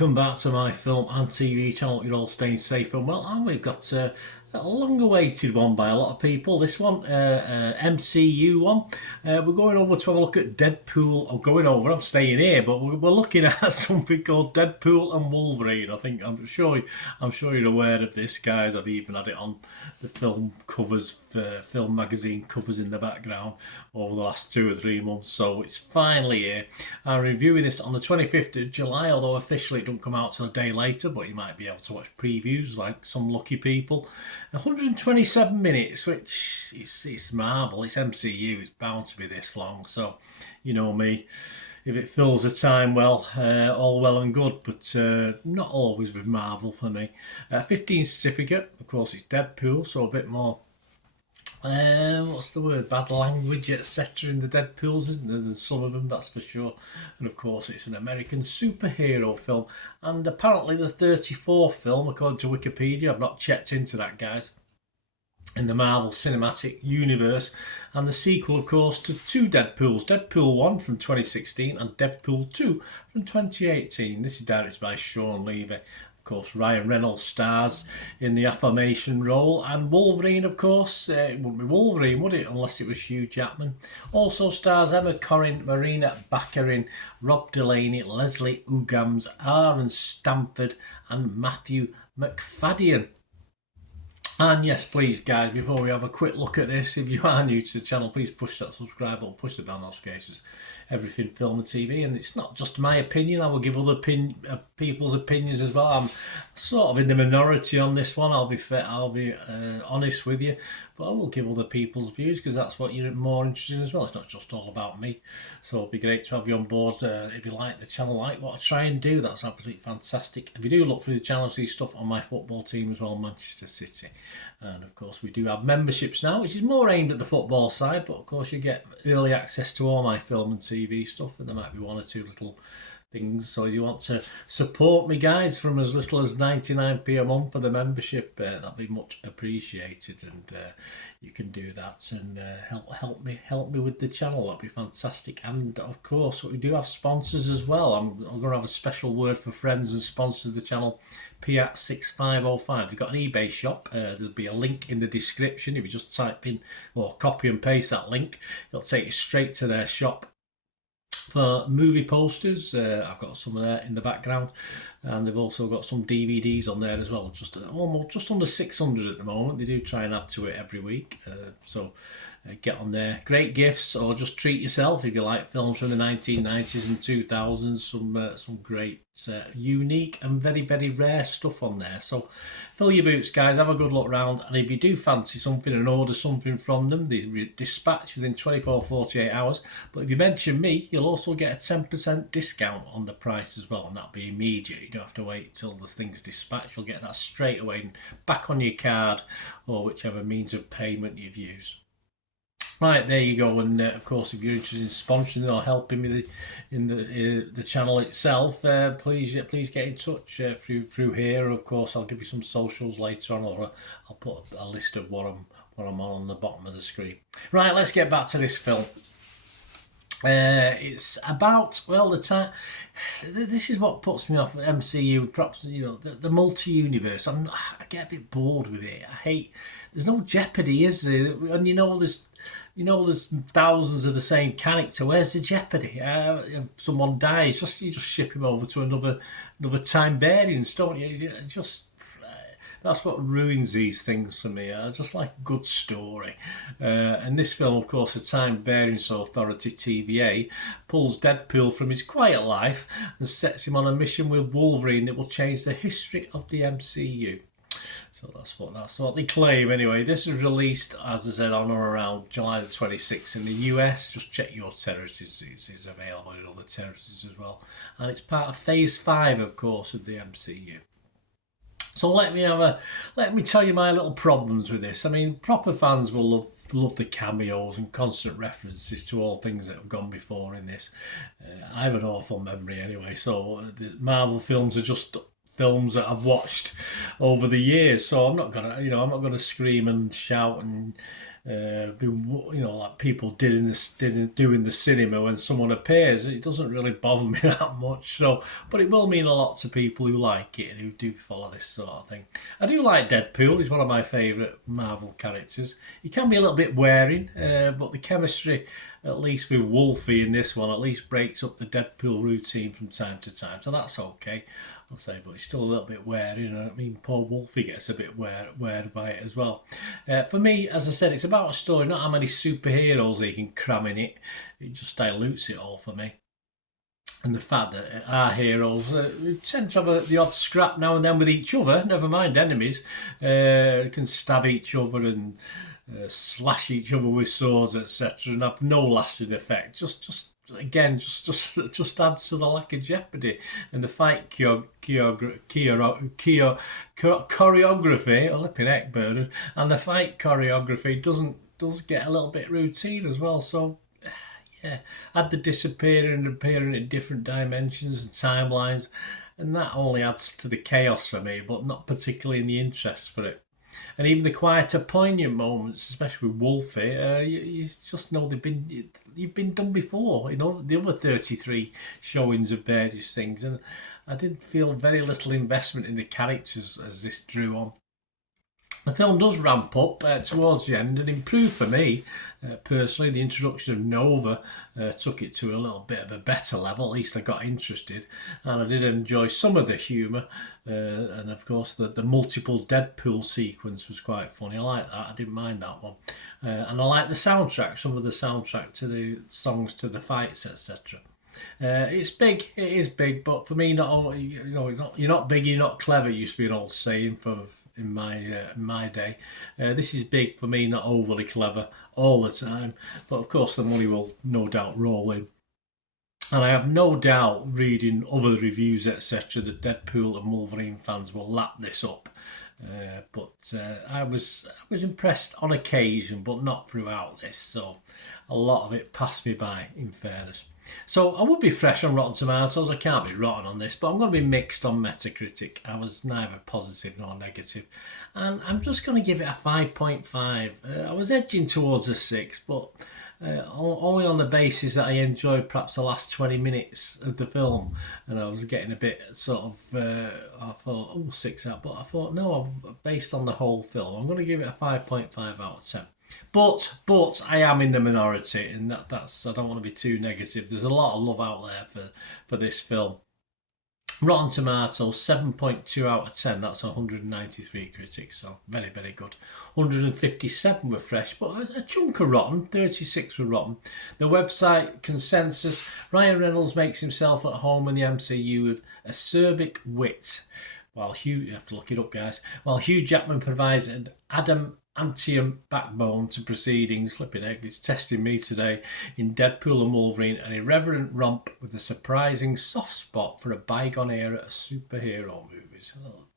welcome back to my film and TV channel. You're all staying safe and well, and we've got a long-awaited one by a lot of people. This one, MCU one. We're going over to have a look at Deadpool. I'm staying here, but we're looking at something called Deadpool and Wolverine. I'm sure you're aware of this, guys. I've even had it on the film covers, film magazine covers in the background over the last 2 or 3 months. So it's finally here. I'm reviewing this on the 25th of July, although officially it don't come out till a day later, but you might be able to watch previews like some lucky people. 127 minutes, which is Marvel, it's MCU, it's bound to be this long. So, you know me, if it fills the time well, all well and good, but not always with Marvel for me. 15 certificate, of course it's Deadpool, so a bit more, what's the word, bad language, etc. in the Deadpools, isn't there, than some of them, that's for sure. And of course it's an American superhero film, and apparently the 34th film, according to Wikipedia. I've not checked into that, guys, in the Marvel Cinematic Universe, and the sequel, of course, to 2 Deadpools, Deadpool 1 from 2016 and Deadpool 2 from 2018. This is directed by Sean Levy. Of course, Ryan Reynolds stars in the affirmation role, and Wolverine, of course, it wouldn't be Wolverine, would it, unless it was Hugh Jackman. Also stars Emma Corrin, Marina Baccarin, Rob Delaney, Leslie Uggams, Aaron Stamford, and Matthew McFadden. And yes, please, guys, before we have a quick look at this, if you are new to the channel, please push that subscribe button, push the bell notifications, everything film and TV. And it's not just my opinion, I will give other people's opinions as well. I'm sort of in the minority on this one, I'll be honest with you, but I will give other people's views because that's what you're more interested in as well. It's not just all about me. So it'll be great to have you on board. If you like the channel, like what I try and do, that's absolutely fantastic. If you do look through the channel, see stuff on my football team as well, Manchester City. And of course we do have memberships now, which is more aimed at the football side, but of course you get early access to all my film and TV stuff, and there might be 1 or 2 little things. So if you want to support me, guys, from as little as 99p a month for the membership, that'd be much appreciated, and you can do that and help me with the channel. That'd be fantastic. And of course we do have sponsors as well. I'm going to have a special word for friends and sponsors of the channel. Piat6505, they've got an eBay shop. There'll be a link in the description. If you just type in or copy and paste that link, it'll take you straight to their shop for movie posters. I've got some of that in the background, and they've also got some DVDs on there as well. Just under 600 at the moment. They do try and add to it every week, so get on there. Great gifts, or just treat yourself if you like films from the 1990s and 2000s. Some great, unique and very, very rare stuff on there. So fill your boots, guys, have a good look round, and if you do fancy something and order something from them, they dispatch within 24-48 hours. But if you mention me, you'll also get a 10% discount on the price as well, and that'll be immediate. You don't have to wait till the thing's dispatched. You'll get that straight away and back on your card or whichever means of payment you've used. Right, there you go. And of course, if you're interested in sponsoring or helping me in the channel itself, please get in touch through here. Of course, I'll give you some socials later on, or I'll put a list of what I'm on the bottom of the screen. Right, let's get back to this film. It's about, well, the time. This is what puts me off at MCU. Perhaps, you know, the multi-universe. I get a bit bored with it. I hate. There's no jeopardy, is there? And there's thousands of the same character. Where's the jeopardy? If someone dies, you just ship him over to another time variance, don't you? That's what ruins these things for me. I just like a good story. And this film, of course, the Time Variance Authority, TVA, pulls Deadpool from his quiet life and sets him on a mission with Wolverine that will change the history of the MCU. So that's what they claim anyway. This was released, as I said, on or around July the 26th in the US. Just check your territories. It's available in other territories as well. And it's part of Phase 5, of course, of the MCU. So let me tell you my little problems with this. I mean, proper fans will love the cameos and constant references to all things that have gone before in this. I have an awful memory anyway, so the Marvel films are just films that I've watched over the years. So I'm not gonna, I'm not gonna scream and shout and be, like people did do in the cinema when someone appears. It doesn't really bother me that much. So, but it will mean a lot to people who like it and who do follow this sort of thing. I do like Deadpool. He's one of my favourite Marvel characters. He can be a little bit wearing, but the chemistry, at least with Wolfie in this one, at least breaks up the Deadpool routine from time to time. So that's okay, I'll say, but it's still a little bit weird, I mean, poor Wolfie gets a bit weird by it as well. For me, as I said, it's about a story, not how many superheroes he can cram in it. It just dilutes it all for me. And the fact that our heroes tend to have the odd scrap now and then with each other, never mind enemies, can stab each other and slash each other with swords, etc., and have no lasting effect. Just adds to the lack of jeopardy. And the fight choreography, lipping heck burden, and the fight choreography does get a little bit routine as well. So yeah, had the disappearing and appearing in different dimensions and timelines, and that only adds to the chaos for me, but not particularly in the interest for it. And even the quieter, poignant moments, especially with Wolfie, you just know you've been done before. The other 33 showings of various things, and I did feel very little investment in the characters as this drew on. The film does ramp up towards the end and improve for me. Personally, the introduction of Nova took it to a little bit of a better level. At least I got interested, and I did enjoy some of the humour. And of course, the multiple Deadpool sequence was quite funny. I like that. I didn't mind that one. And I like the soundtrack. Some of the soundtrack to the songs, to the fights, etc. It's big. It is big, but for me, you're not big, you're not clever. Used to be an old saying in my day. This is big for me, not overly clever all the time, but of course the money will no doubt roll in. And I have no doubt, reading other reviews, etc., that Deadpool and Wolverine fans will lap this up. But I was impressed on occasion, but not throughout this. So a lot of it passed me by, in fairness. So I would be fresh on Rotten Tomatoes. I can't be rotten on this, but I'm going to be mixed on Metacritic. I was neither positive nor negative, and I'm just going to give it a 5.5. I was edging towards a 6, but only on the basis that I enjoyed perhaps the last 20 minutes of the film, and I was getting a bit sort of, I thought, 6 out, but I thought, no, based on the whole film, I'm going to give it a 5.5 out of 10. But I am in the minority, and that's I don't want to be too negative. There's a lot of love out there for this film. Rotten Tomatoes 7.2 out of 10. That's 193 critics, so very, very good. 157 were fresh, but a chunk of rotten. 36 were rotten. The website consensus: Ryan Reynolds makes himself at home in the MCU with acerbic wit, while you have to look it up, guys. While Hugh Jackman provides an adamantium backbone to proceedings. Flipping egg, it's testing me today in Deadpool and Wolverine, an irreverent romp with a surprising soft spot for a bygone era of superhero movies.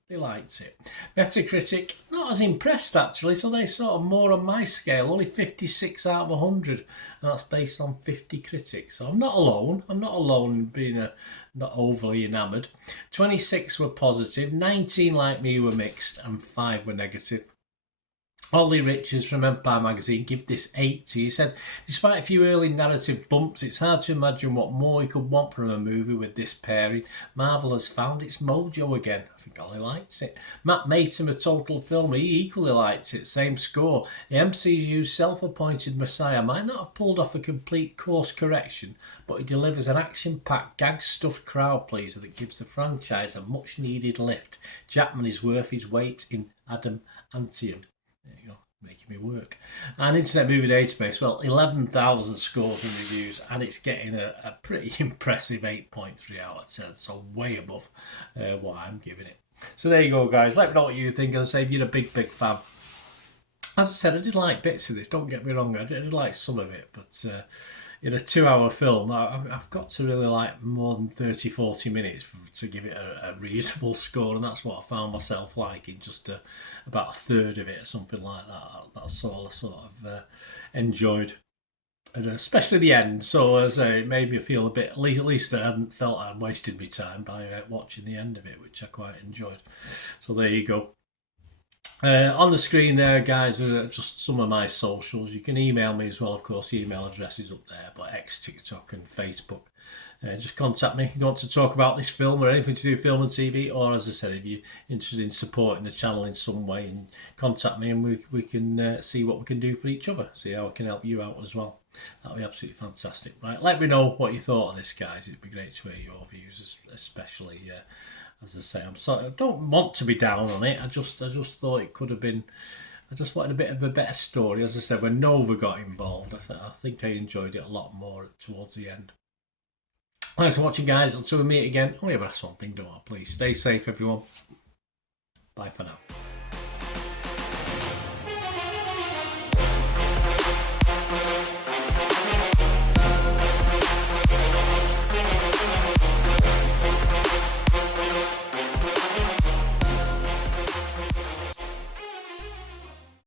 They liked it. Metacritic, not as impressed actually, so they sort of more on my scale, only 56 out of 100, and that's based on 50 critics. So I'm not alone in being not overly enamoured. 26 were positive, 19 like me were mixed, and 5 were negative. Ollie Richards from Empire Magazine give this 80. He said, despite a few early narrative bumps, it's hard to imagine what more you could want from a movie with this pairing. Marvel has found its mojo again. I think Ollie likes it. Matt Mason, a total film, he equally likes it. Same score. The MCU's self-appointed messiah might not have pulled off a complete course correction, but he delivers an action-packed, gag-stuffed crowd pleaser that gives the franchise a much-needed lift. Jackman is worth his weight in adamantium. There you go, making me work. And Internet Movie Database, well, 11,000 scores and reviews, and it's getting a pretty impressive 8.3 out of 10, so way above what I'm giving it. So there you go, guys. Let me know what you think. As I say, if you're a big fan. As I said, I did like bits of this, don't get me wrong. I did like some of it, but in a 2-hour film, I've got to really like more than 30-40 minutes to give it a reasonable score, and that's what I found myself liking, just about a third of it or something like that. That's all I sort of enjoyed. and especially the end. So as I say, it made me feel a bit. At least I hadn't felt I'd wasted my time by watching the end of it, which I quite enjoyed. So there you go. On the screen there, guys, are just some of my socials. You can email me as well, of course. The email address is up there, but X, TikTok, and Facebook. Just contact me if you want to talk about this film or anything to do with film and TV, or as I said, if you're interested in supporting the channel in some way, and contact me and we can see what we can do for each other, see how I can help you out as well. That'll be absolutely fantastic. Right, let me know what you thought of this, guys. It'd be great to hear your views, especially. As I say, I'm sorry. I don't want to be down on it. I just thought it could have been. I just wanted a bit of a better story. As I said, when Nova got involved, I think I enjoyed it a lot more towards the end. Thanks for watching, guys. Until we meet again, only ever ask one thing, don't I? Please stay safe, everyone. Bye for now.